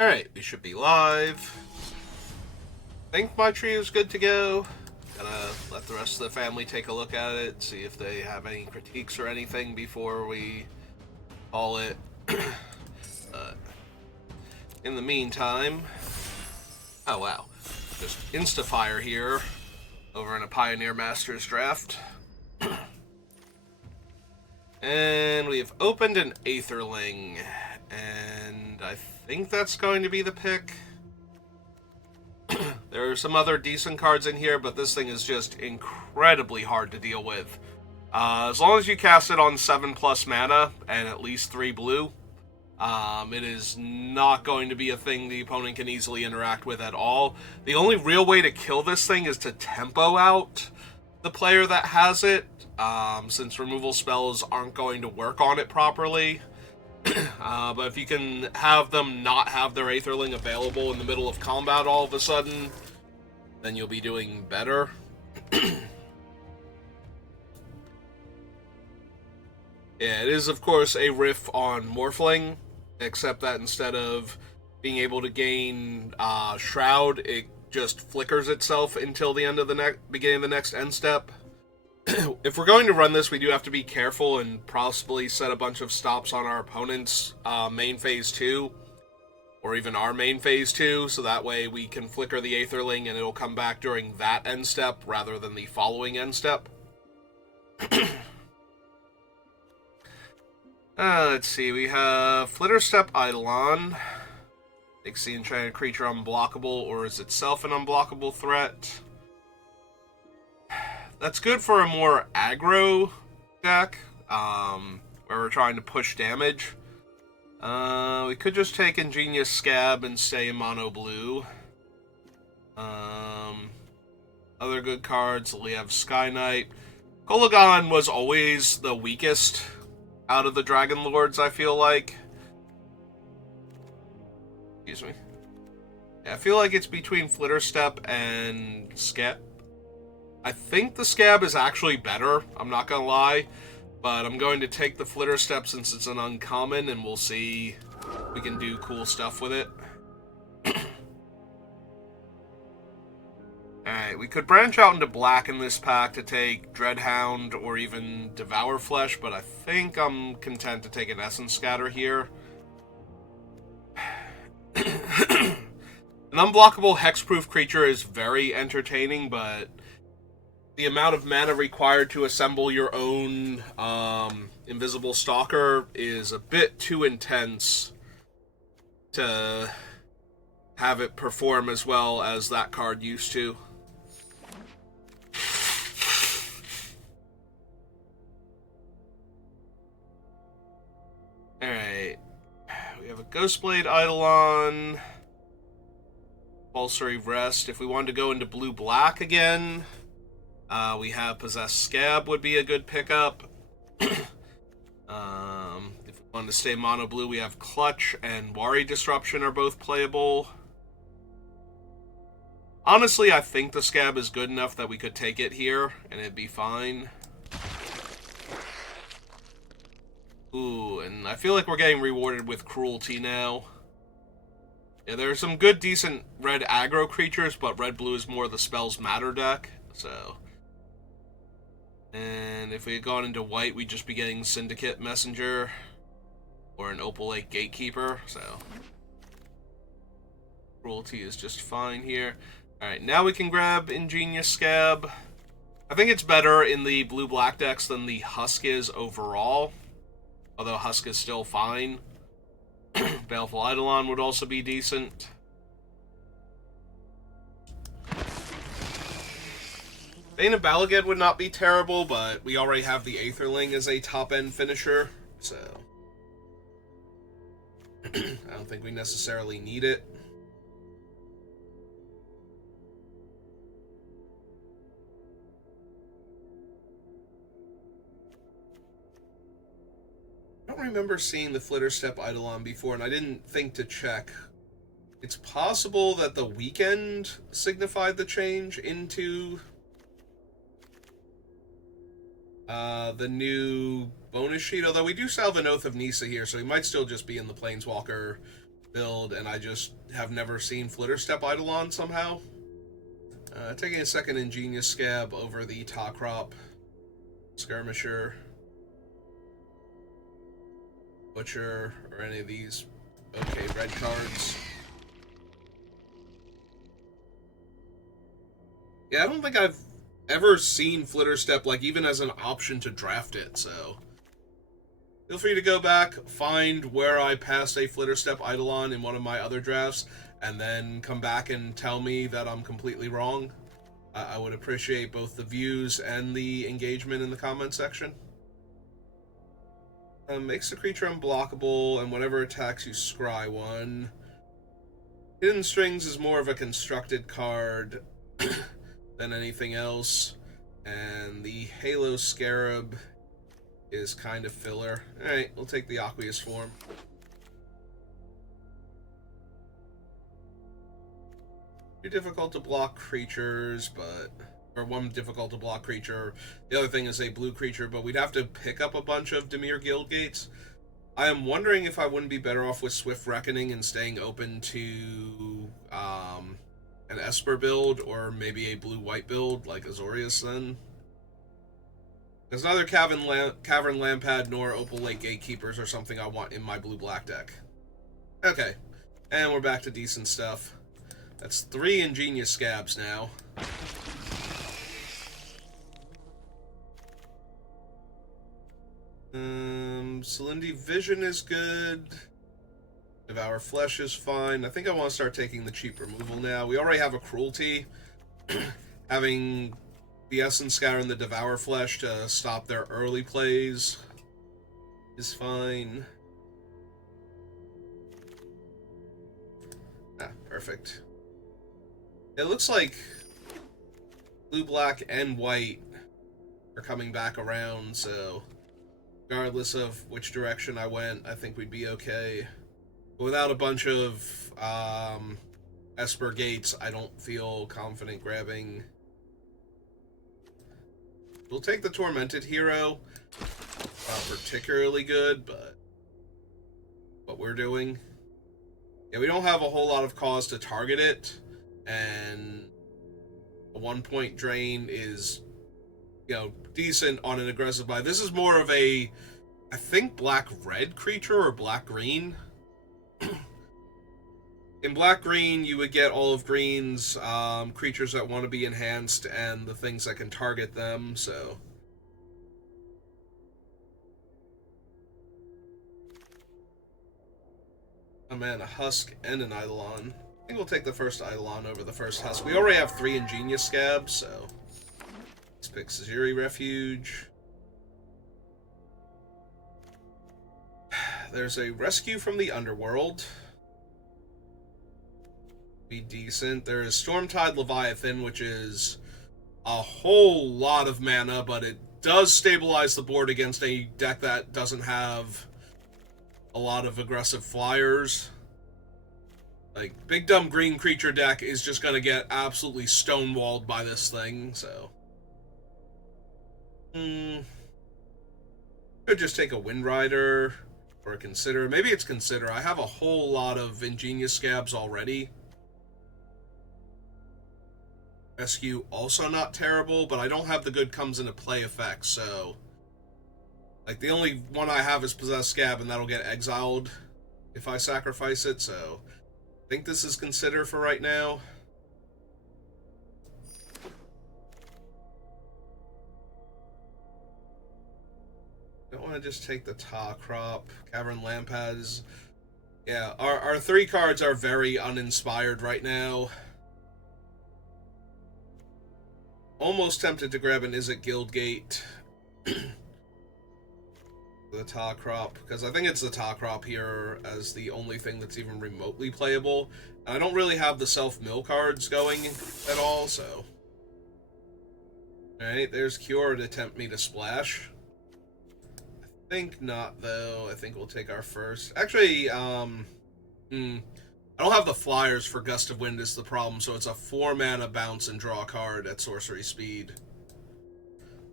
Alright, we should be live. Think my tree is good to go. Gotta let the rest of the family take a look at it, see if they have any critiques or anything before we call it. In the meantime, oh wow, just Instafire here over in a Pioneer Masters draft. And we have opened an Aetherling, and I think that's going to be the pick. There are some other decent cards in here, but this thing is just incredibly hard to deal with. As long as you cast it on 7+ mana and at least 3 blue, it is not going to be a thing the opponent can easily interact with at all. The only real way to kill this thing is to tempo out the player that has it, since removal spells aren't going to work on it properly. But if you can have them not have their Aetherling available in the middle of combat all of a sudden, then you'll be doing better. Yeah, it is of course a riff on Morphling, except that instead of being able to gain Shroud, it just flickers itself until the end of the beginning of the next end step. If we're going to run this, we do have to be careful and possibly set a bunch of stops on our opponent's main phase 2, or even our main phase 2, so that way we can flicker the Aetherling and it'll come back during that end step rather than the following end step. Let's see, we have Flitterstep Eidolon. Makes the enchanted creature unblockable, or is itself an unblockable threat. That's good for a more aggro deck, where we're trying to push damage. We could just take Ingenious Scab and stay mono blue. Other good cards, we have Sky Knight. Kolaghan was always the weakest out of the Dragon Lords, I feel like. Excuse me. Yeah, I feel like it's between Flitterstep and Scab. I think the Scab is actually better, I'm not gonna lie. But I'm going to take the Flitterstep since it's an uncommon, and we'll see if we can do cool stuff with it. Alright, we could branch out into black in this pack to take Dreadhound or even Devour Flesh, but I think I'm content to take an Essence Scatter here. An unblockable hexproof creature is very entertaining, but the amount of mana required to assemble your own Invisible Stalker is a bit too intense to have it perform as well as that card used to. Alright. We have a Ghostblade Eidolon. Compulsory Rest. If we wanted to go into blue-black again, we have Possessed Scab would be a good pickup. If we wanted to stay mono blue, we have Clutch and Wari Disruption are both playable. Honestly, I think the Scab is good enough that we could take it here and it'd be fine. Ooh, and I feel like we're getting rewarded with Cruelty now. Yeah, there are some good, decent red aggro creatures, but red-blue is more the Spells Matter deck, so. And if we had gone into white, we'd just be getting Syndicate Messenger or an Opal Lake Gatekeeper, so. Cruelty is just fine here. Alright, now we can grab Ingenious Scab. I think it's better in the blue-black decks than the Husk is overall, although Husk is still fine. Baleful Eidolon would also be decent. Bane of Balaged would not be terrible, but we already have the Aetherling as a top-end finisher, so I don't think we necessarily need it. I don't remember seeing the Flitterstep Eidolon before, and I didn't think to check. It's possible that the weekend signified the change into the new bonus sheet, although we do still have an Oath of Nisa here, so he might still just be in the Planeswalker build, and I just have never seen Flitterstep Eidolon somehow. Taking a second Ingenious Scab over the Tawkrop, Skirmisher, Butcher, or any of these okay red cards. Yeah, I don't think I've ever seen Flitterstep, like, even as an option to draft it, so feel free to go back, find where I passed a Flitterstep Eidolon in one of my other drafts, and then come back and tell me that I'm completely wrong. I would appreciate both the views and the engagement in the comment section. Makes the creature unblockable, and whenever attacks you scry one. Hidden Strings is more of a constructed card than anything else, and the Halo Scarab is kind of filler. Alright, we'll take the Aqueous form. Too difficult to block creatures, or one difficult to block creature. The other thing is a blue creature, but we'd have to pick up a bunch of Dimir Guildgates. I am wondering if I wouldn't be better off with Swift Reckoning and staying open to an Esper build, or maybe a blue-white build like Azorius then. There's neither Cavern Lampad nor Opal Lake Gatekeepers or something I want in my blue-black deck. Okay, and we're back to decent stuff. That's 3 Ingenious Scabs now. Selindi Vision is good. Devour Flesh is fine. I think I want to start taking the cheap removal now. We already have a Cruelty. Having the Essence Scour and the Devour Flesh to stop their early plays is fine. Perfect. It looks like blue, black, and white are coming back around, so regardless of which direction I went, I think we'd be okay. But without a bunch of Esper Gates, I don't feel confident grabbing. We'll take the Tormented Hero. Not particularly good, but what we're doing. Yeah, we don't have a whole lot of cause to target it, and a 1-point drain is, you know, decent on an aggressive buy. This is more of a, I think, black-red creature or black-green. In black-green, you would get all of green's creatures that want to be enhanced and the things that can target them, so. Oh man, a Husk and an Eidolon. I think we'll take the first Eidolon over the first Husk. We already have 3 Ingenious Scabs, so let's pick Sejiri Refuge. There's a Rescue from the Underworld. Be decent. There is Stormtide Leviathan, which is a whole lot of mana, but it does stabilize the board against a deck that doesn't have a lot of aggressive flyers. Like, big dumb green creature deck is just gonna get absolutely stonewalled by this thing, so. Could just take a Wind Rider or a Consider. Maybe it's Consider. I have a whole lot of Ingenious Scabs already. Rescue, also not terrible, but I don't have the good comes into play effect, so. Like, the only one I have is Possessed Scab, and that'll get exiled if I sacrifice it, so I think this is Consider for right now. Don't want to just take the Tawkrop. Cavern Lampad. Yeah, our 3 cards are very uninspired right now. Almost tempted to grab an Izzet Guildgate. The Tawkrop, because I think it's the Tawkrop here as the only thing that's even remotely playable. And I don't really have the self-mill cards going at all, so. Alright, there's Cure to tempt me to splash. I think not, though. I think we'll take our first. Actually, I don't have the flyers for Gust of Wind is the problem, so it's a 4-mana bounce and draw a card at sorcery speed.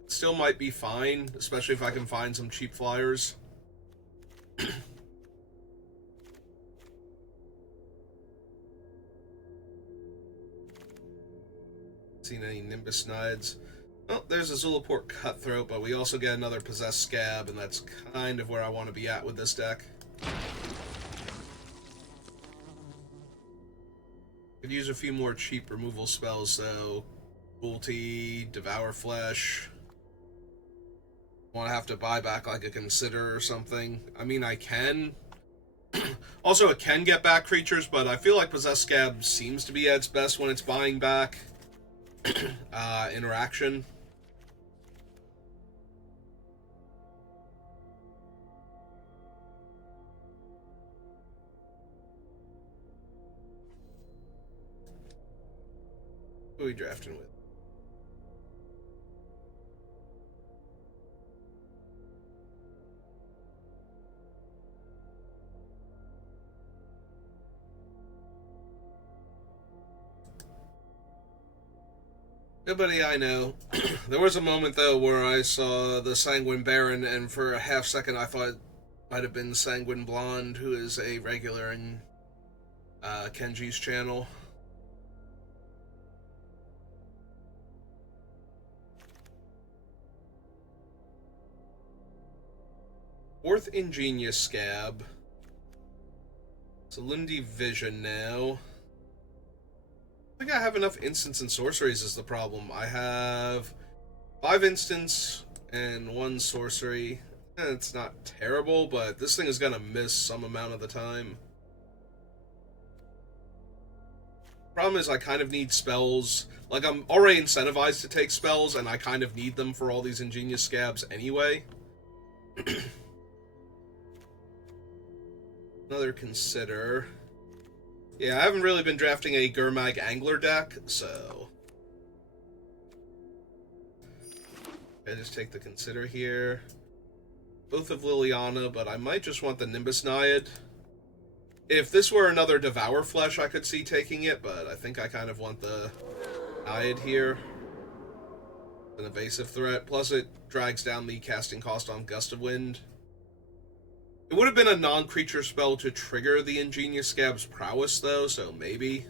Still might be fine, especially if I can find some cheap flyers. Seen any Nimbus Nides? Oh, there's a Zulaport Cutthroat, but we also get another Possessed Scab, and that's kind of where I want to be at with this deck. Could use a few more cheap removal spells, though. Cruelty, Devour Flesh. Want to have to buy back like a Consider or something. I mean, I can. Also, it can get back creatures, but I feel like Possessed Scab seems to be at its best when it's buying back interaction. Who are we drafting with? Nobody I know. There was a moment, though, where I saw the Sanguine Baron, and for a half second I thought it might have been Sanguine Blonde, who is a regular in Kenji's channel. Fourth Ingenious Scab. Salundi Vision now. I think I have enough instants and sorceries is the problem. I have 5 instants and 1 sorcery. It's not terrible, but this thing is going to miss some amount of the time. Problem is I kind of need spells. Like, I'm already incentivized to take spells, and I kind of need them for all these Ingenious Scabs anyway. Another Consider. Yeah, I haven't really been drafting a Gurmag Angler deck, so... I just take the Consider here. Both of Liliana, but I might just want the Nimbus Naiad. If this were another Devour Flesh, I could see taking it, but I think I kind of want the Naiad here. An evasive threat, plus it drags down the casting cost on Gust of Wind. It would have been a non-creature spell to trigger the Ingenious Scab's prowess, though, so maybe.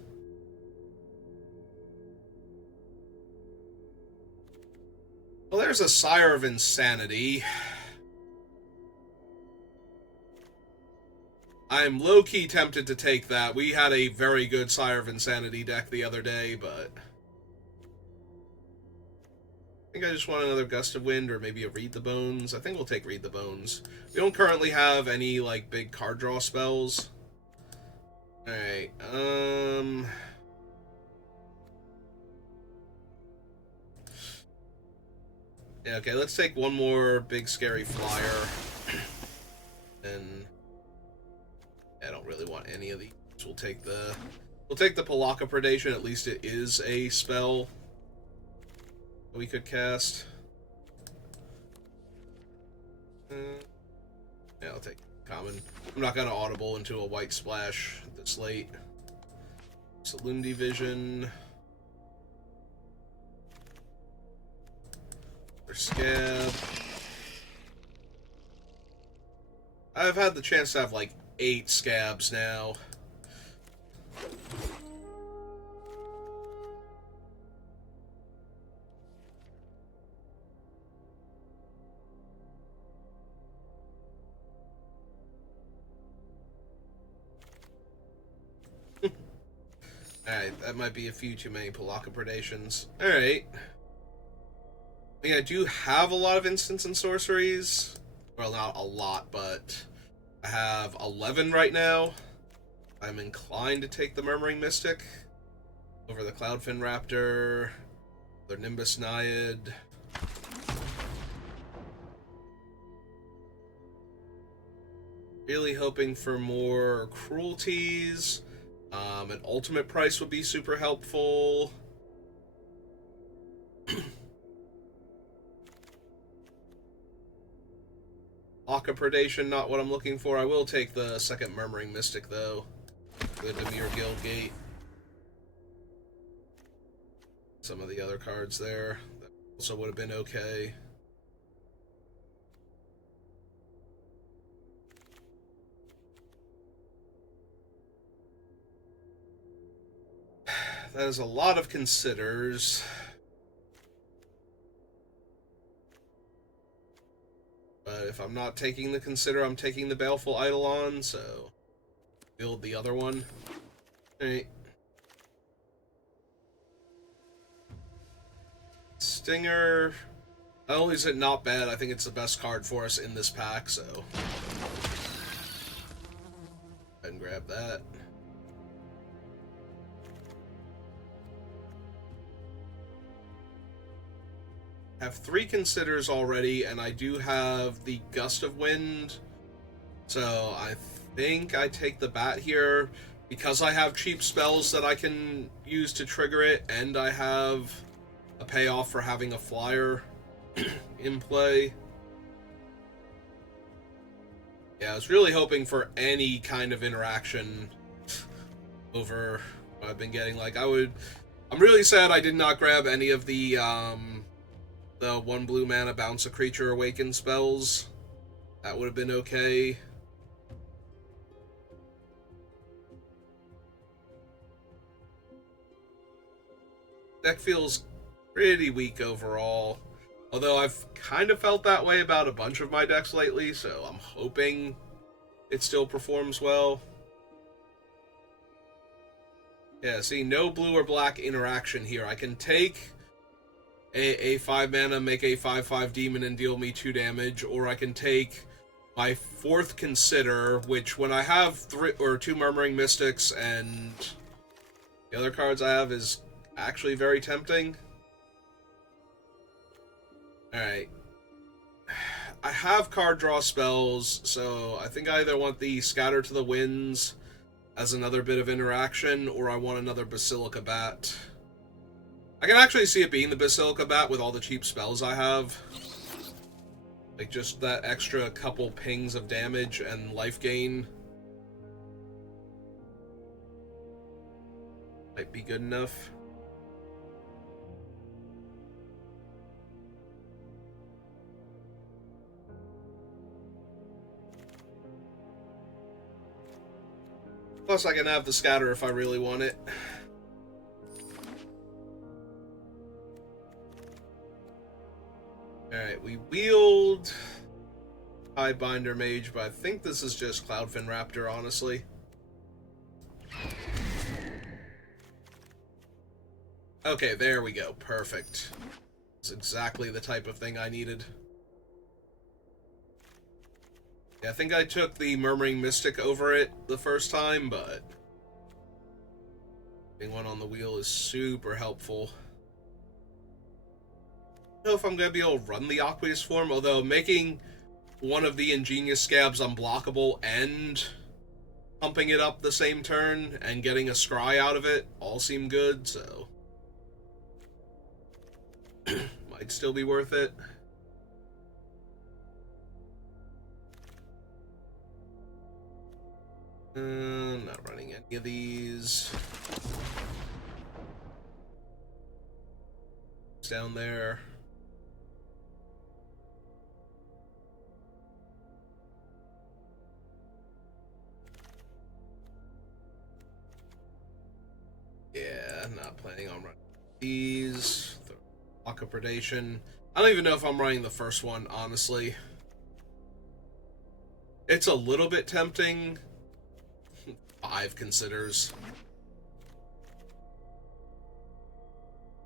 Well, there's a Sire of Insanity. I'm low-key tempted to take that. We had a very good Sire of Insanity deck the other day, but... I think I just want another Gust of Wind, or maybe a Read the Bones. I think we'll take Read the Bones. We don't currently have any, like, big card draw spells. Alright, yeah, okay, let's take one more big scary flyer. And... I don't really want any of these. We'll take the Pelakka Predation. At least it is a spell we could cast. Yeah, I'll take common. I'm not gonna audible into a white splash this late. Salundi Vision. Or Scab. I've had the chance to have like 8 Scabs now. Alright, that might be a few too many Pelakka Predations. Alright. I mean, I do have a lot of instants and sorceries. Well, not a lot, but I have 11 right now. I'm inclined to take the Murmuring Mystic over the Cloudfin Raptor, the Nimbus Naiad. Really hoping for more cruelties. An ultimate price would be super helpful. Pelakka Predation, not what I'm looking for. I will take the second Murmuring Mystic, though. The Dimir Guildgate. Some of the other cards there. That also would have been okay. That is a lot of Considers. I'm not taking the Consider, I'm taking the Baleful Eidolon, so build the other one. Alright. Stinger. Not only is it not bad, I think it's the best card for us in this pack, so go ahead and grab that. Have 3 Considers already, and I do have the Gust of Wind, so I think I take the Bat here because I have cheap spells that I can use to trigger it, and I have a payoff for having a flyer in play. Yeah, I was really hoping for any kind of interaction over what I've been getting. Like, I'm really sad I did not grab any of the 1 blue mana bounce a creature awaken spells. That would have been okay. Deck feels pretty weak overall. Although I've kind of felt that way about a bunch of my decks lately, so I'm hoping it still performs well. Yeah, see, no blue or black interaction here. I can take a 5 mana, make a 5/5 demon and deal me 2 damage, or I can take my 4th Consider, which when I have 2 Murmuring Mystics and the other cards I have is actually very tempting. Alright. I have card draw spells, so I think I either want the Scatter to the Winds as another bit of interaction, or I want another Basilica Bat. I can actually see it being the Basilica Bat with all the cheap spells I have. Like, just that extra couple pings of damage and life gain might be good enough. Plus, I can have the Scatter if I really want it. Alright, we wield Highbinder Mage, but I think this is just Cloudfin Raptor, honestly. Okay, there we go. Perfect. It's exactly the type of thing I needed. Yeah, I think I took the Murmuring Mystic over it the first time, but having one on the wheel is super helpful. I don't know if I'm going to be able to run the Aqueous form, although making one of the Ingenious Scabs unblockable and pumping it up the same turn and getting a Scry out of it all seem good, so might still be worth it. Not running any of these. It's down there. Yeah, not planning on running these. Block of Predation. I don't even know if I'm running the first one, honestly. It's a little bit tempting. 5 Considers.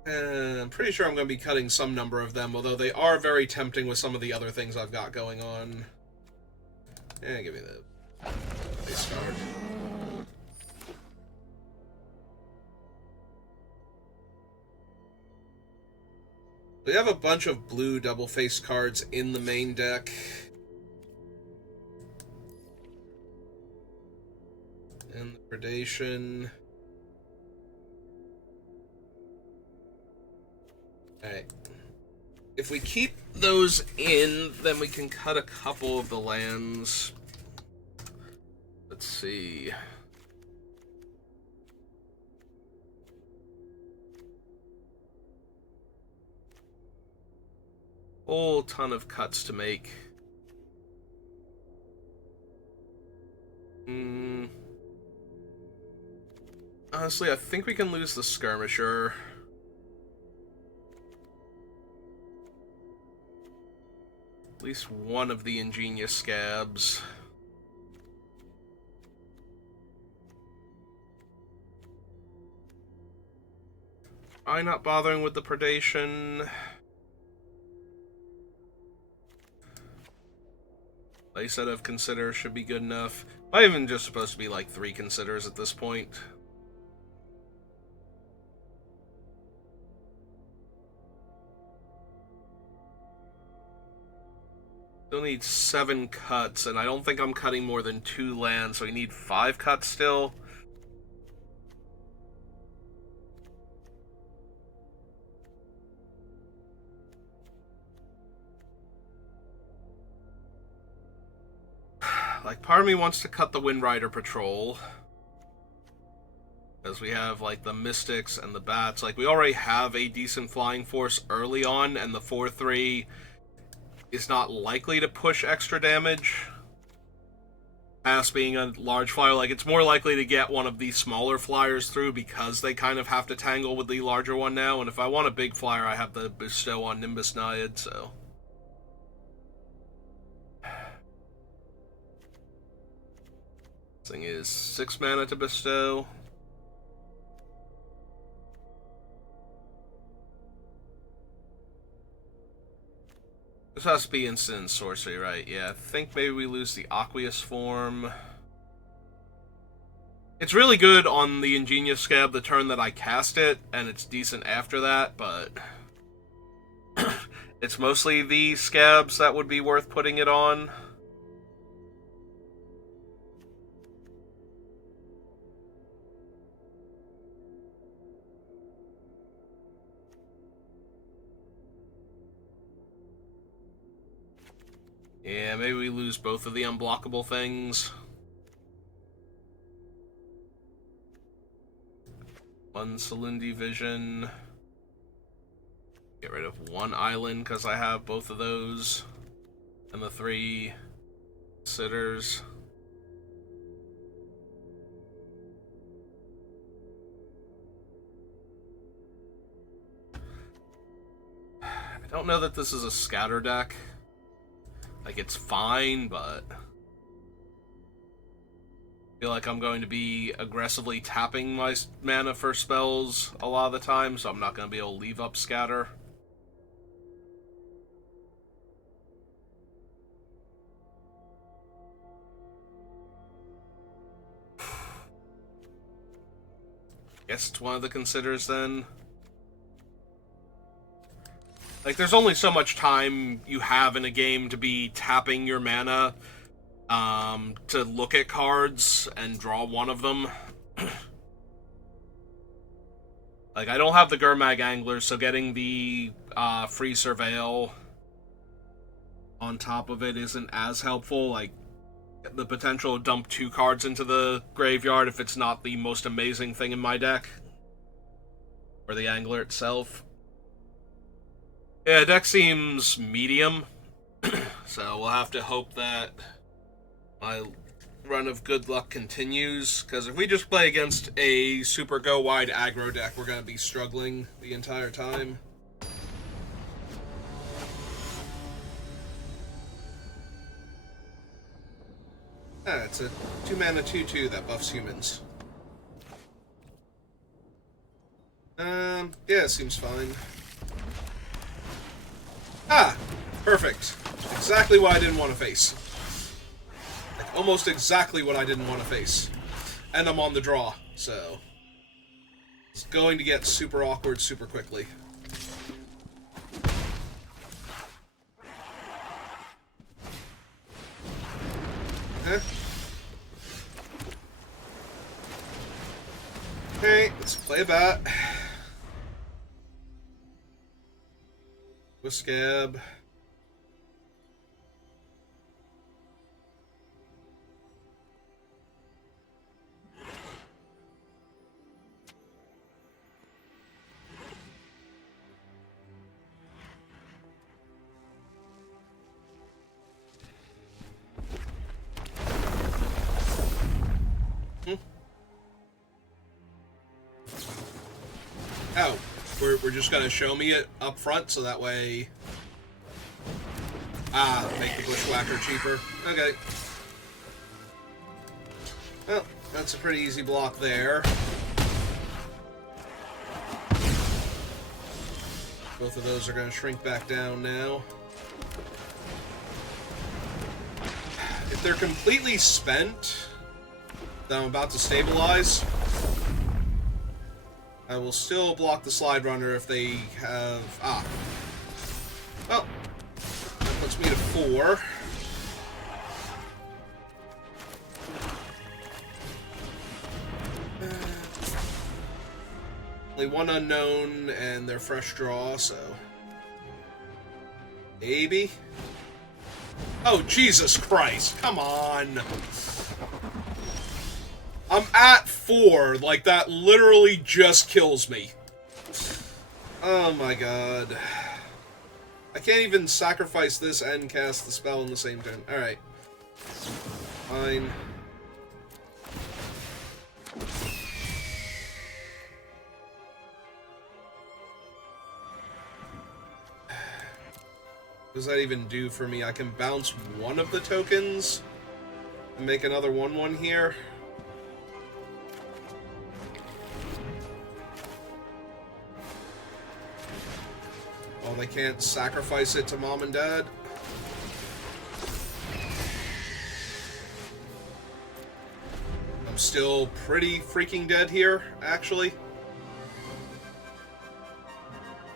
I'm pretty sure I'm going to be cutting some number of them, although they are very tempting with some of the other things I've got going on. Give me the base card. We have a bunch of blue double-faced cards in the main deck. And the Predation. Alright. If we keep those in, then we can cut a couple of the lands. Let's see. Whole ton of cuts to make. Honestly, I think we can lose the Skirmisher. least one of the ingenious scabs. I'm not bothering with the predation. Like I said, of consider should be good enough. Not even just supposed to be like 3 considers at this point. Still need 7 cuts, and I don't think I'm cutting more than 2 lands, so we need 5 cuts still. Like, part of me wants to cut the Windrider Patrol. Because we have, like, the Mystics and the Bats. Like, we already have a decent flying force early on, and the 4/3 is not likely to push extra damage. As being a large flyer, like, it's more likely to get one of the smaller flyers through because they kind of have to tangle with the larger one now. And if I want a big flyer, I have the Bestow on Nimbus Naiad, so... This thing is 6 mana to bestow. This has to be instant sorcery, right? Yeah, I think maybe we lose the Aqueous form. It's really good on the Ingenious Scab the turn that I cast it, and it's decent after that, but... it's mostly the Scabs that would be worth putting it on. Yeah, maybe we lose both of the unblockable things. One Salundi Vision. Get rid of 1 island because I have both of those. And the 3 sitters. I don't know that this is a scatter deck. Like, it's fine, but... I feel like I'm going to be aggressively tapping my mana for spells a lot of the time, so I'm not going to be able to leave up Scatter. Guess it's one of the considers, then. Like, there's only so much time you have in a game to be tapping your mana to look at cards and draw one of them. Like, I don't have the Gurmag Angler, so getting the free Surveil on top of it isn't as helpful. Like, the potential to dump 2 cards into the graveyard if it's not the most amazing thing in my deck. Or the Angler itself. Yeah, deck seems medium, so we'll have to hope that my run of good luck continues, because if we just play against a super go-wide aggro deck, we're going to be struggling the entire time. Ah, it's a 2-mana 2/2 that buffs humans. Yeah, it seems fine. Ah! Perfect. Exactly what I didn't want to face. Like, almost exactly what I didn't want to face. And I'm on the draw, so... It's going to get super awkward super quickly. Huh? Okay, let's play a bat. With Scab. Oh, we're just gonna show me it up front, so that way Ah, make the Bushwhacker cheaper. Okay. Well, that's a pretty easy block there. Both of those are going to shrink back down now. If they're completely spent, then I'm about to stabilize. I will still block the Slide Runner if they have... Ah. Well, that puts me to 4. Only one unknown, and they're fresh draw, so... Maybe? Oh, Jesus Christ, come on! I'm at 4, like, that literally just kills me. Oh my god. I can't even sacrifice this and cast the spell in the same turn. Alright. Fine. What does that even do for me? I can bounce one of the tokens and make another 1/1 here. Oh, they can't sacrifice it to Mom and Dad? I'm still pretty freaking dead here, actually. In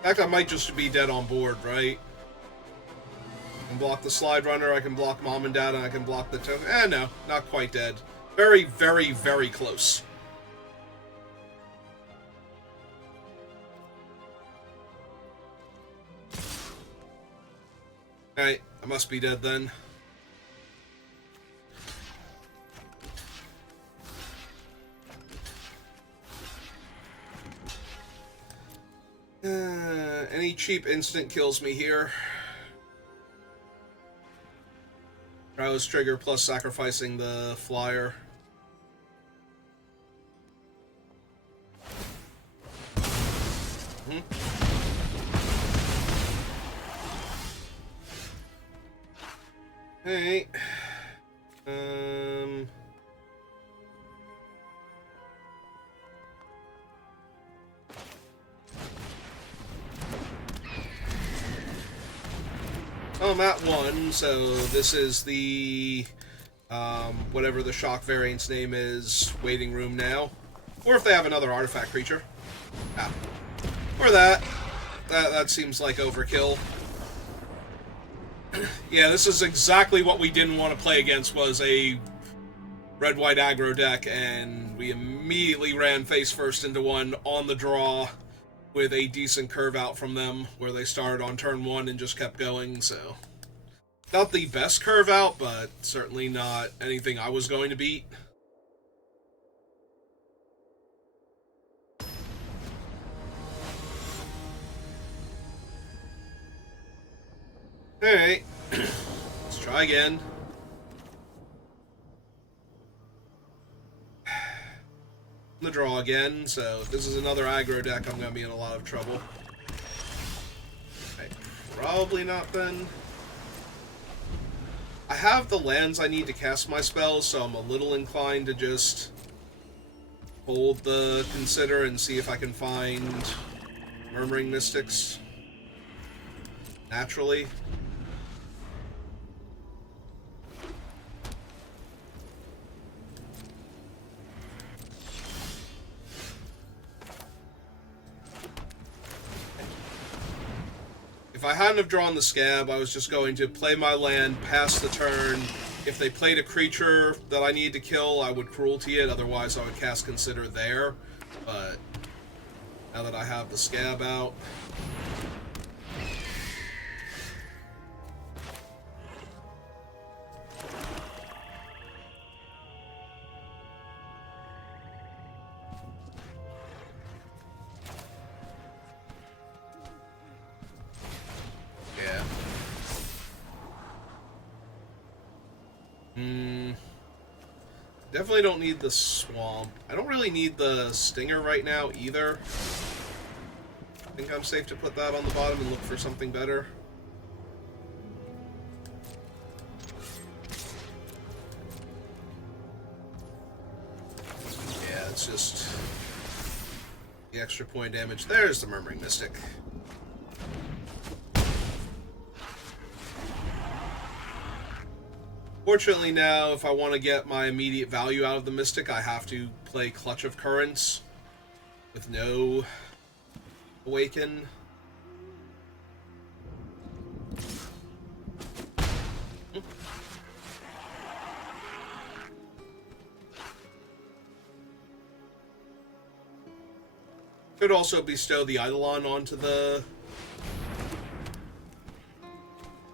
fact, I might just be dead on board, right? I can block the Slide Runner, I can block Mom and Dad, and I can block the token. No, not quite dead. Very, very, very close. Alright, I must be dead then. Any cheap instant kills me here. Prowess trigger plus sacrificing the flyer. Hey. Oh, I'm at 1, so this is the, whatever the shock variant's name is, waiting room now. Or if they have another artifact creature. Ah. Or that. That seems like overkill. Yeah, this is exactly what we didn't want to play against, was a red-white aggro deck, and we immediately ran face first into one on the draw with a decent curve out from them, where they started on turn 1 and just kept going, so... Not the best curve out, but certainly not anything I was going to beat. Alright, let's try again. The draw again, so if this is another aggro deck, I'm going to be in a lot of trouble. Right, probably not then. I have the lands I need to cast my spells, so I'm a little inclined to just hold the Consider and see if I can find Murmuring Mystics naturally. If I hadn't have drawn the Scab, I was just going to play my land, pass the turn. If they played a creature that I need to kill, I would Cruelty it, otherwise I would cast Consider there. But now that I have the Scab out... Definitely don't need the Swamp. I don't really need the Stinger right now either. I think I'm safe to put that on the bottom and look for something better. it's just the extra point damage. There's the Murmuring Mystic. Fortunately now, if I want to get my immediate value out of the Mystic, I have to play Clutch of Currents with no Awaken. Could also bestow the Eidolon onto the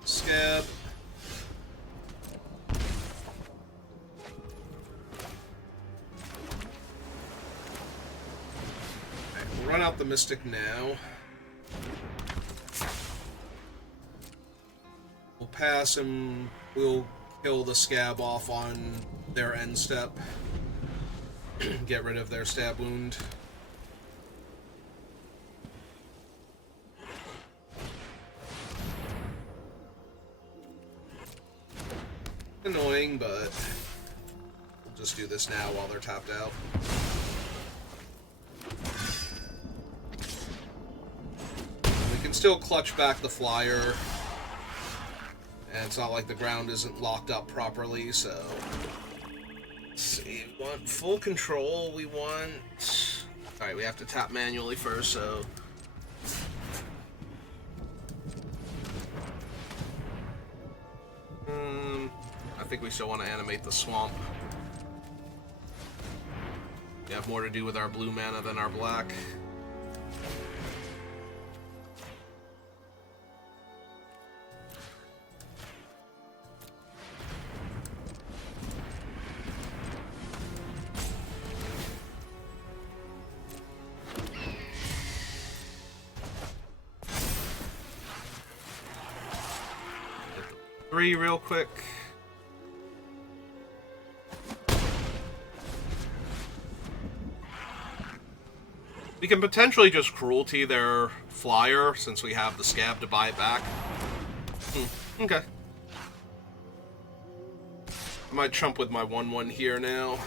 Scab. We'll run out the Mystic now. We'll pass and we'll kill the Scab off on their end step. Get rid of their stab wound. Annoying, but we'll just do this now while they're tapped out. We can still clutch back the flyer, and it's not like the ground isn't locked up properly, so... Let's see, we want full control, we want... Alright, we have to tap manually first, so... I think we still want to animate the swamp. We have more to do with our blue mana than our black. Hit the 3 real quick. We can potentially just cruelty their flyer, since we have the Scab to buy it back. Okay. I might chump with my 1/1 here now.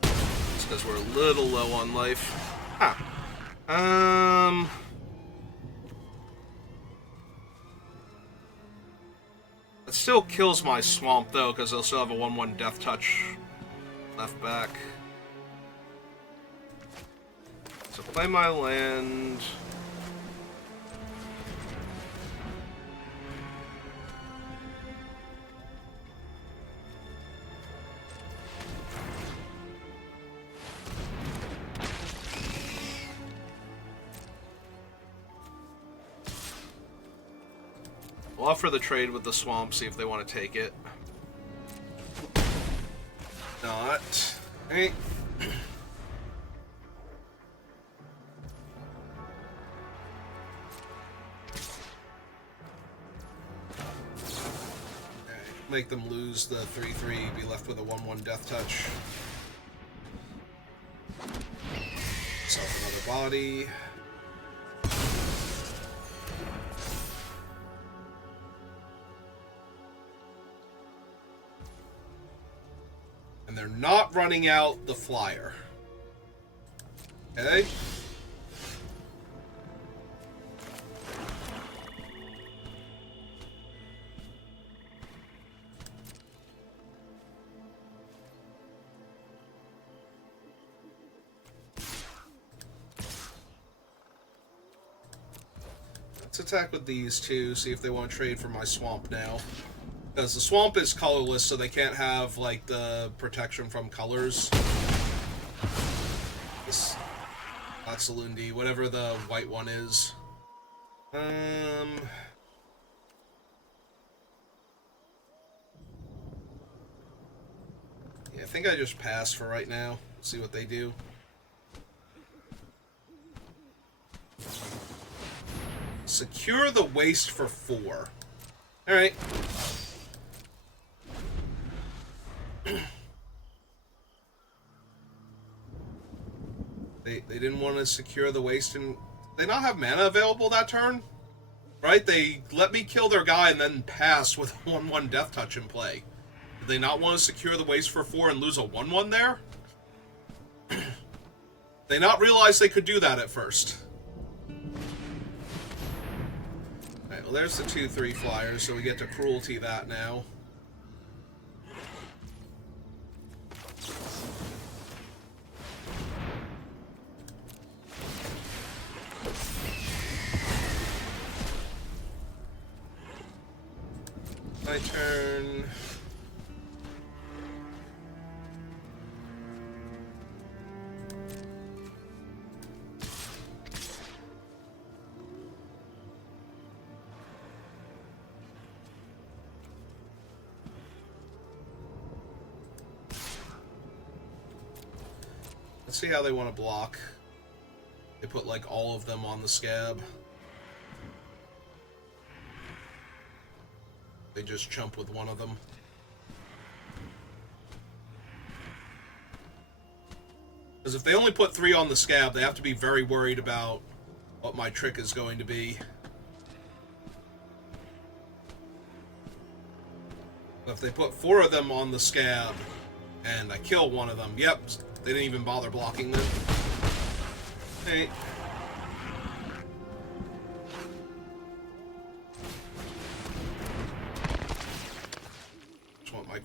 Just because we're a little low on life. It still kills my Swamp, though, because they'll still have a 1/1 Death Touch left back. So play my land. We'll offer the trade with the Swamp, see if they want to take it. Not. Hey. Make them lose the 3/3, be left with a 1/1 Death Touch. Self another body. And they're not running out the flyer. Okay? Attack with these two, see if they want to trade for my Swamp now. Because the Swamp is colorless, so they can't have, like, the protection from colors. This Atsalundi, whatever the white one is. Yeah, I think I just pass for right now. See what they do. Secure the waste for 4. Alright. They didn't want to secure the waste, and they not have mana available that turn? Right? They let me kill their guy and then pass with 1/1 Death Touch in play. Did they not want to secure the waste for 4 and lose a 1-1 there? They not realize they could do that at first. Alright, well there's the 2-3 flyers, so we get to cruelty that now. My turn. Let's see how they want to block. They put like all of them on the scab. They just chump with one of them. Because if they only put 3 on the scab, they have to be very worried about what my trick is going to be. But if they put 4 of them on the scab, and I kill one of them, yep, they didn't even bother blocking them. Hey.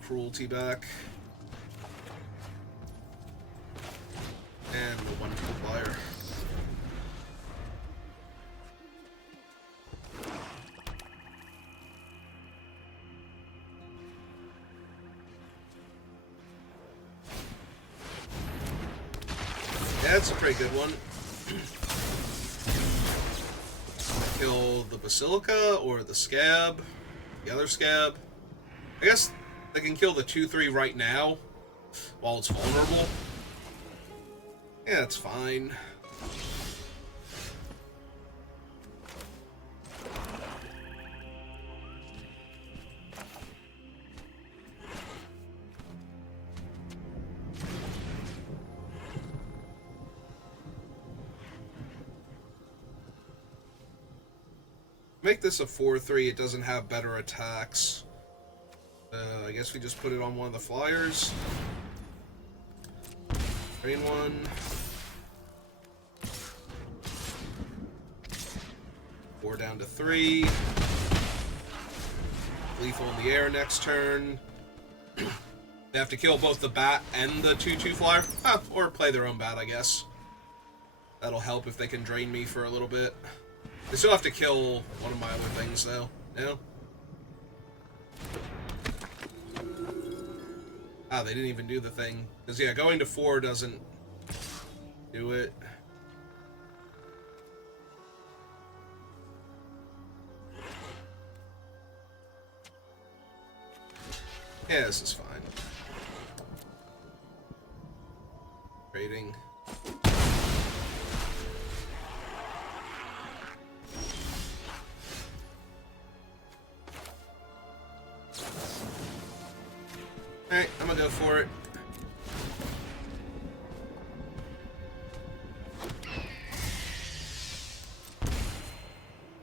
Cruelty back. And the 1 flyer. Yeah, that's a pretty good one. Kill the Basilica or the Scab. The other Scab. I guess they can kill the 2-3 right now, while it's vulnerable. Yeah, that's fine. Make this a 4-3, it doesn't have better attacks. I guess we just put it on one of the flyers. Green one. Four down to 3. Lethal in the air next turn. They have to kill both the bat and the 2-2 flyer. Or play their own bat, I guess. That'll help if they can drain me for a little bit. They still have to kill one of my other things, though. No? Ah, they didn't even do the thing. Because, yeah, going to 4 doesn't do it. Yeah, this is fine. Trading. Alright, I'm gonna go for it.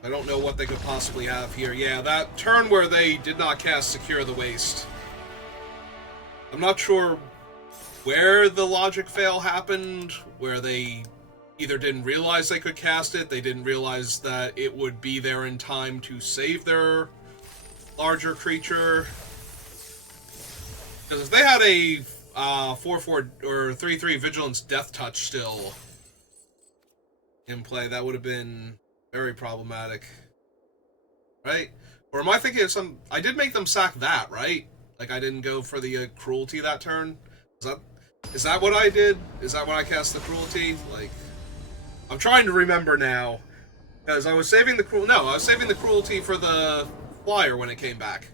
I don't know what they could possibly have here. Yeah, that turn where they did not cast Secure the Waste. I'm not sure where the logic fail happened, where they either didn't realize they could cast it, they didn't realize that it would be there in time to save their larger creature. Because if they had a 4-4 or 3-3 Vigilance Death Touch still in play, that would have been very problematic. Right? Or am I thinking of some... I did make them sack that, right? Like, I didn't go for the Cruelty that turn? Is that what I did? Is that when I cast the Cruelty? Like, I'm trying to remember now. Because I was saving the I was saving the Cruelty for the flyer when it came back.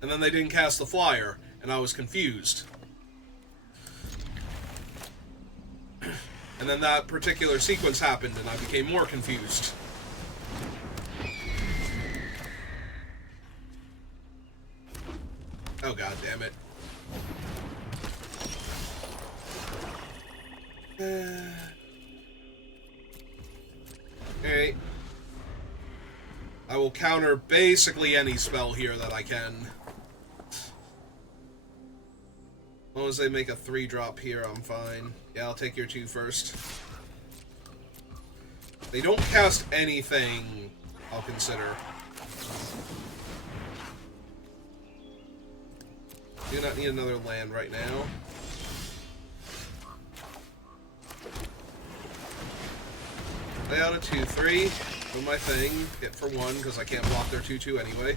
And then they didn't cast the flyer, and I was confused. And then that particular sequence happened, and I became more confused. Oh, god damn it. Alright. I will counter basically any spell here that I can. long as they make a 3-drop here, I'm fine. Yeah, I'll take your 2 first. They don't cast anything, I'll consider. Do not need another land right now. Lay out a 2-3. Do my thing. Hit for 1, because I can't block their 2-2 anyway.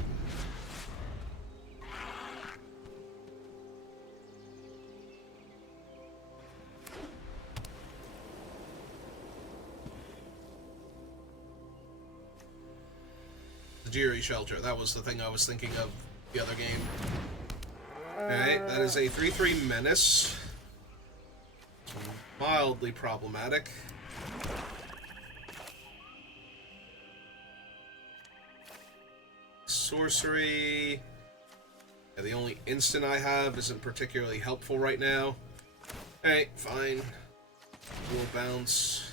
Tajiri Shelter. That was the thing I was thinking of the other game. Alright, that is a 3-3 Menace. Mildly problematic. Sorcery. Yeah, the only instant I have isn't particularly helpful right now. Alright, fine. We'll bounce.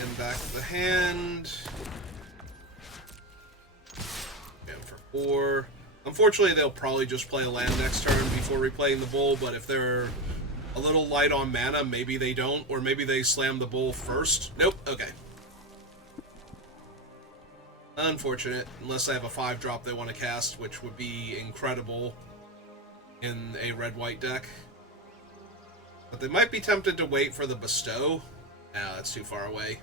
And back to the hand. And for 4. Unfortunately, they'll probably just play a land next turn before replaying the bull, but if they're a little light on mana, maybe they don't, or maybe they slam the bull first. Nope, okay. Unfortunate, unless they have a 5-drop they want to cast, which would be incredible in a red-white deck. But they might be tempted to wait for the Bestow. Nah, that's too far away.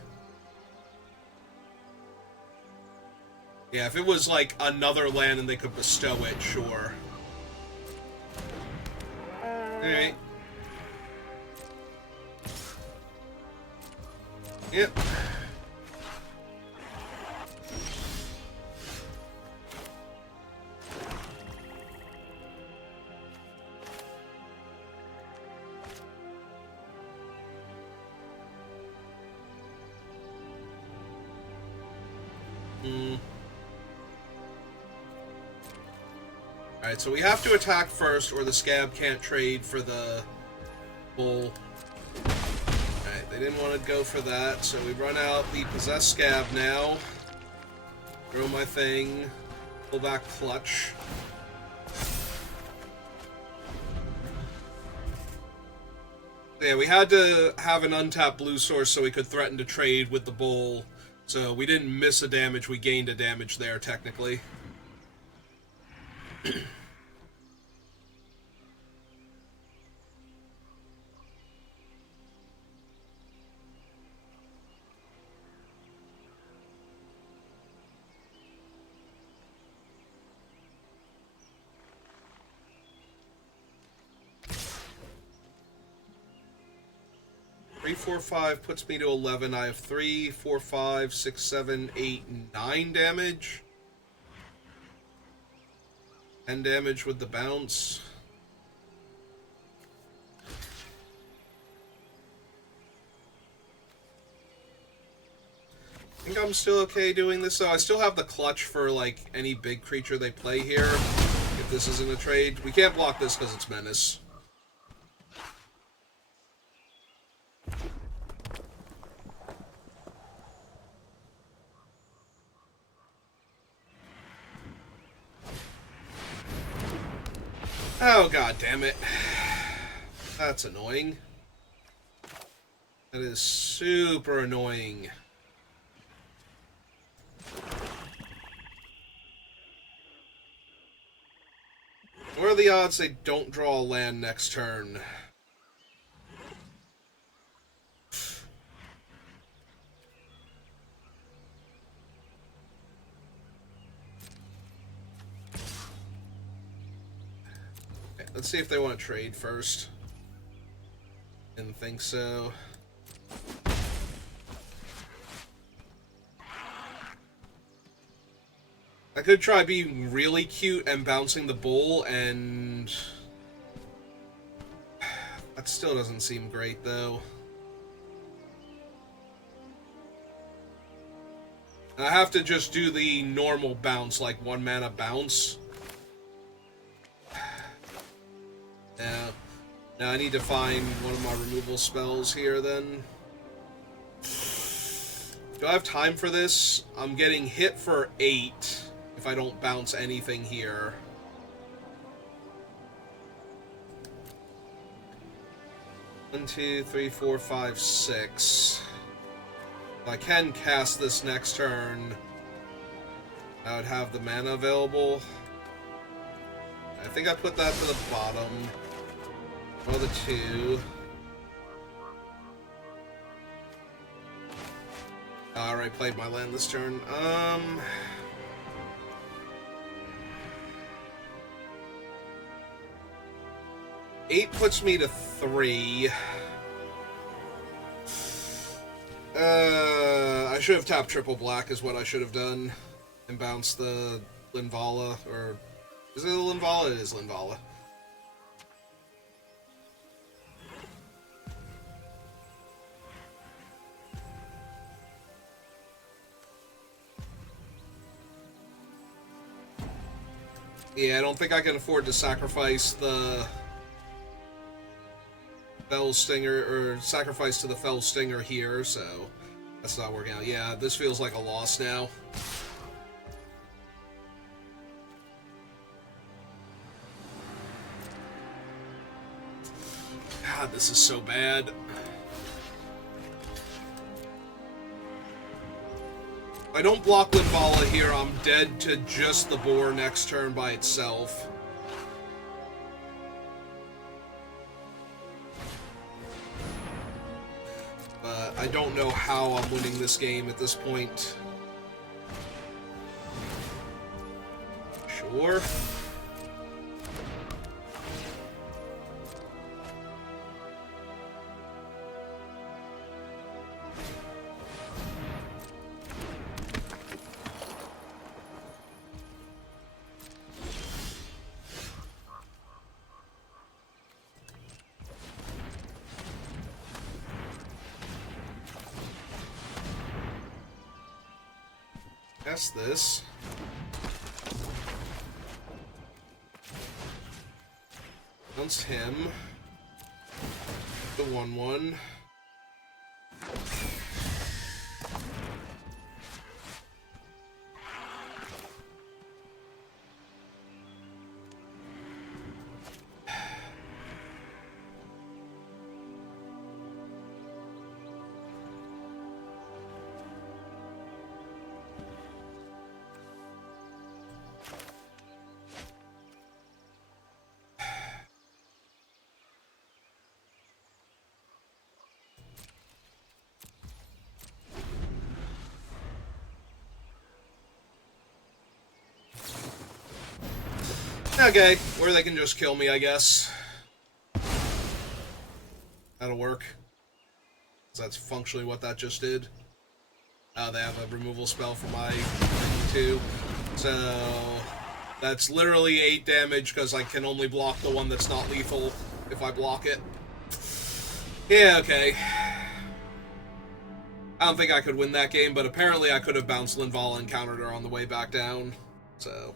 Yeah, if it was like another land and they could bestow it, sure. Alright. Yep. Alright, so we have to attack first, or the Scab can't trade for the bull. Alright, they didn't want to go for that, so we run out the Possessed Scab now. Throw my thing. Pull back Clutch. Yeah, we had to have an untapped blue source so we could threaten to trade with the bull. So we didn't miss a damage, we gained a damage there, technically. 3, 4, 5 puts me to 11. I have 3, 4, 5, 6, 7, 8, 9 damage. 10 damage with the bounce. I think I'm still okay doing this, though. I still have the clutch for, like, any big creature they play here, if this isn't a trade. We can't block this because it's Menace. Oh, god damn it. That's annoying. That is super annoying. What are the odds they don't draw a land next turn? Okay, let's see if they want to trade first. Didn't think so. I could try being really cute and bouncing the bull, and that still doesn't seem great, though. I have to just do the normal bounce, like 1 mana bounce. Yeah. Now I need to find one of my removal spells here, then. Do I have time for this? I'm getting hit for 8. If I don't bounce anything here. 1, 2, 3, 4, 5, 6. I can cast this next turn. I would have the mana available. I think I put that to the bottom. One of the two. I already played my land this turn. 8 puts me to 3. I should have tapped triple black is what I should have done. And bounced the Linvala, or... Is it a Linvala? It is Linvala. Yeah, I don't think I can afford to sacrifice the Fell Stinger, or sacrifice to the Fell Stinger here, so that's not working out. Yeah, this feels like a loss now. God, this is so bad. If I don't block Linvala here, I'm dead to just the boar next turn by itself. But I don't know how I'm winning this game at this point. Sure. Test this. Bounce him. The 1/1. Okay, or they can just kill me, I guess. That'll work. That's functionally what that just did. They have a removal spell for my thing too. So that's literally 8 damage because I can only block the one that's not lethal if I block it. Yeah, okay. I don't think I could win that game, but apparently I could have bounced Linvala and countered her on the way back down. So...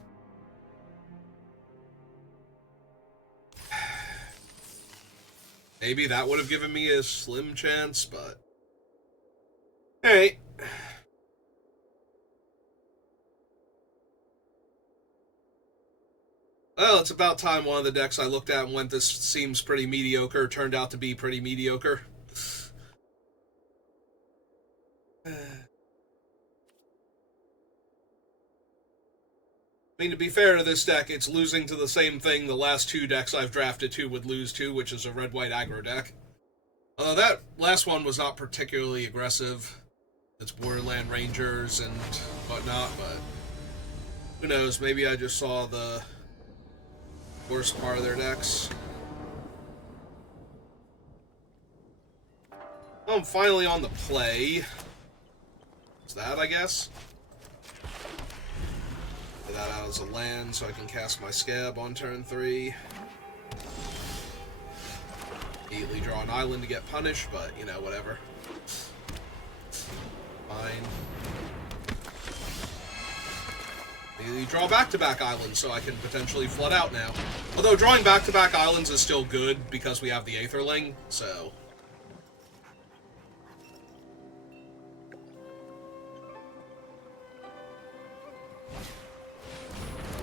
maybe that would have given me a slim chance, but... alright. Well, it's about time one of the decks I looked at and went, this seems pretty mediocre, turned out to be pretty mediocre. I mean, to be fair to this deck, it's losing to the same thing the last 2 decks I've drafted to would lose to, which is a red-white aggro deck. Although that last one was not particularly aggressive. It's Borderland Rangers and whatnot, but who knows, maybe I just saw the worst part of their decks. Oh, I'm finally on the play. Is that, I guess? Get that out as a land so I can cast my Scab on turn 3. Immediately draw an island to get punished, but, you know, whatever. Fine. Immediately draw back-to-back islands so I can potentially flood out now. Although drawing back-to-back islands is still good because we have the Aetherling, so...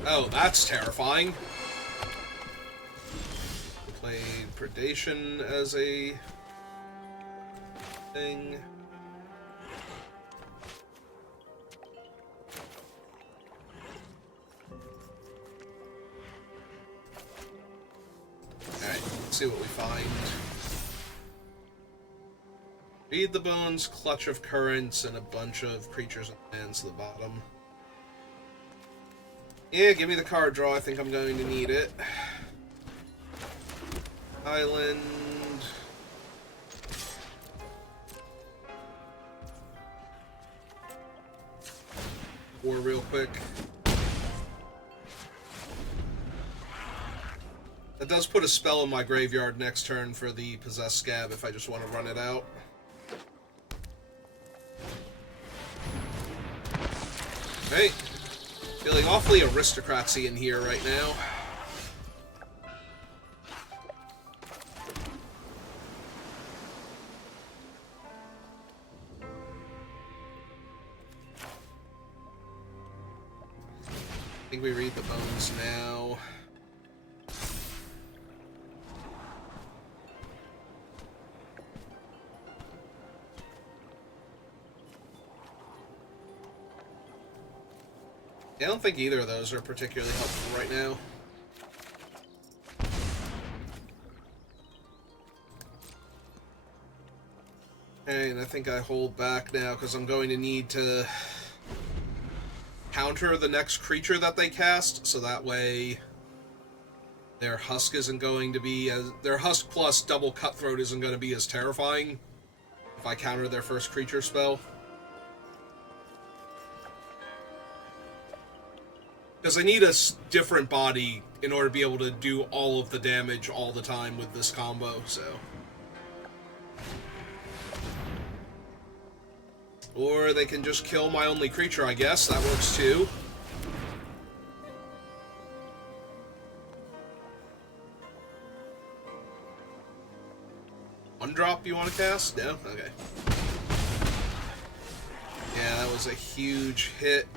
oh, that's terrifying. Played Predation as a thing. Alright, let's see what we find. Feed the bones, clutch of currents, and a bunch of creatures and lands to the bottom. Yeah, give me the card draw. I think I'm going to need it. Island. War real quick. That does put a spell in my graveyard next turn for the Possessed Scab if I just want to run it out. Okay. Feeling awfully aristocracy in here right now. I think we read the bones now. I don't think either of those are particularly helpful right now. And I think I hold back now because I'm going to need to counter the next creature that they cast, so that way their Husk isn't going to be as... Their Husk plus double Cutthroat isn't going to be as terrifying if I counter their first creature spell. Because I need a different body in order to be able to do all of the damage all the time with this combo, so... Or they can just kill my only creature, I guess. That works too. One drop you want to cast? No? Okay. Yeah, that was a huge hit.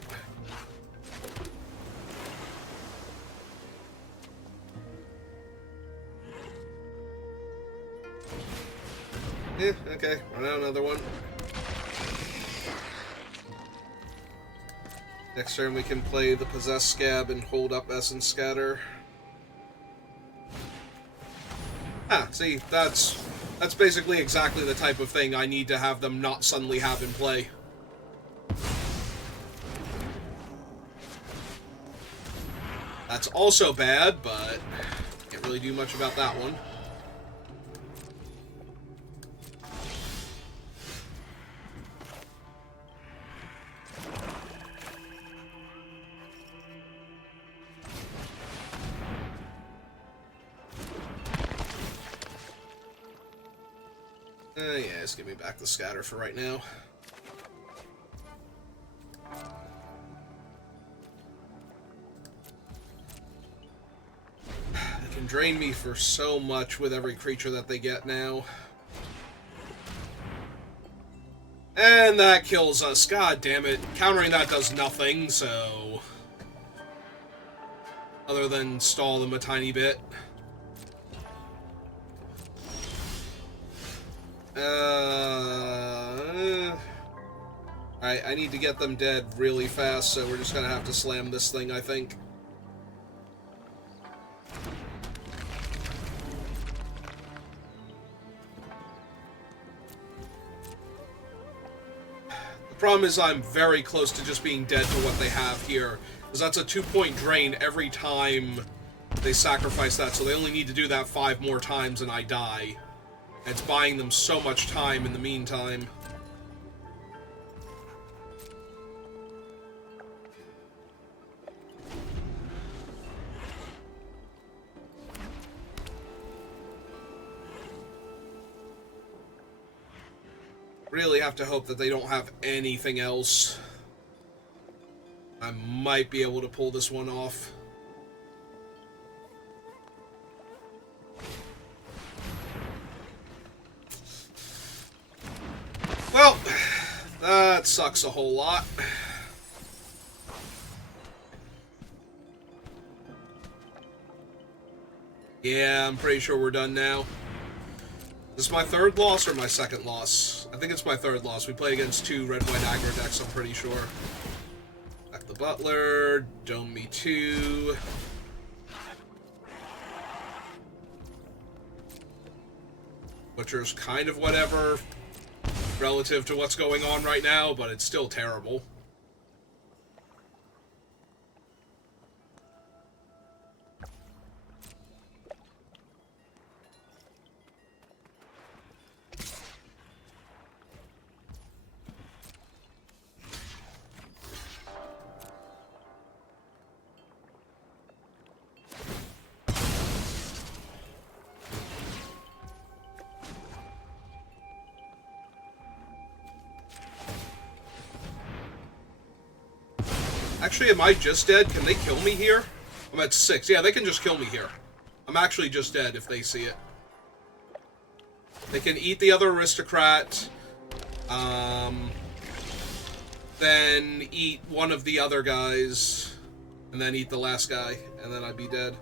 Yeah, okay. Run out another one. Next turn we can play the Possessed Scab and hold up Essence Scatter. Ah, see, that's basically exactly the type of thing I need to have them not suddenly have in play. That's also bad, but can't really do much about that one. Yeah, just give me back the scatter for right now. They can drain me for so much with every creature that they get now. And that kills us. God damn it. Countering that does nothing, so... Other than stall them a tiny bit. Alright, I need to get them dead really fast, so we're just gonna have to slam this thing, I think. The problem is I'm very close to just being dead to what they have here, because that's a 2-point drain every time they sacrifice that, so they only need to do that 5 more times and I die. It's buying them so much time in the meantime. Really have to hope that they don't have anything else. I might be able to pull this one off. Well, that sucks a whole lot. Yeah, I'm pretty sure we're done now. This is my third loss or my second loss? I think it's my third loss. We play against 2 red-white aggro decks, I'm pretty sure. Back the Butler, Dome me 2. Butcher's kind of whatever relative to what's going on right now, but it's still terrible. Actually, am I just dead? Can they kill me here? I'm at 6. Yeah, they can just kill me here. I'm actually just dead if they see it. They can eat the other aristocrat. Then eat one of the other guys. And then eat the last guy. And then I'd be dead.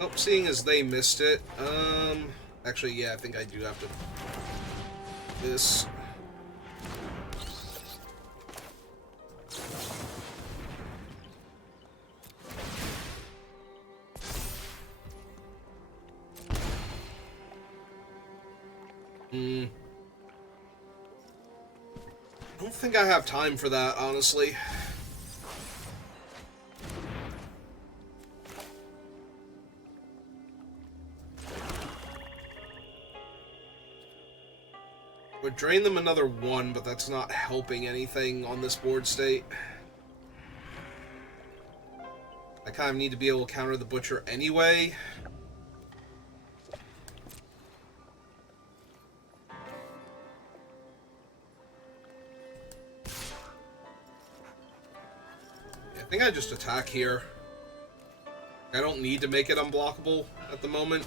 Oh, seeing as they missed it. Actually, yeah, I think I do have to... this. I don't think I have time for that, honestly. Would drain them another 1, but that's not helping anything on this board state. I kind of need to be able to counter the Butcher anyway. I think I just attack here. I don't need to make it unblockable at the moment.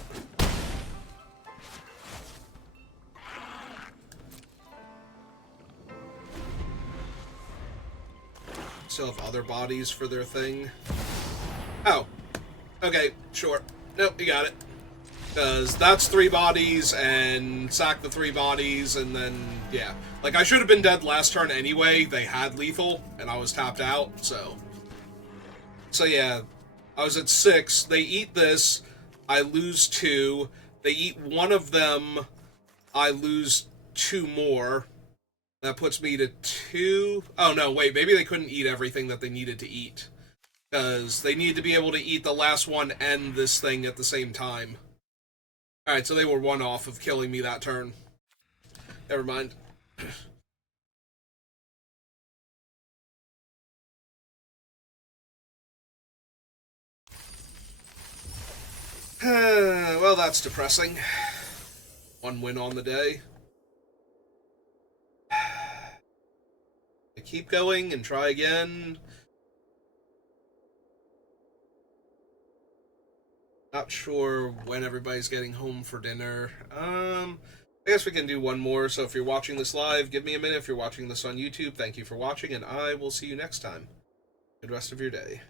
Still have other bodies for their thing. Oh. Okay, sure. Nope, you got it. Because that's 3 bodies, and sack the 3 bodies, and then, yeah. Like, I should have been dead last turn anyway. They had lethal, and I was tapped out, so... So, yeah. I was at 6. They eat this. I lose 2. They eat one of them. I lose 2 more. That puts me to 2... Oh, no, wait. Maybe they couldn't eat everything that they needed to eat. Because they need to be able to eat the last one and this thing at the same time. Alright, so they were 1 off of killing me that turn. Never mind. Well, that's depressing. 1 win on the day. I keep going and try again. Not sure when everybody's getting home for dinner. I guess we can do 1 more. So if you're watching this live, give me a minute. If you're watching this on YouTube, thank you for watching, and I will see you next time. Good rest of your day.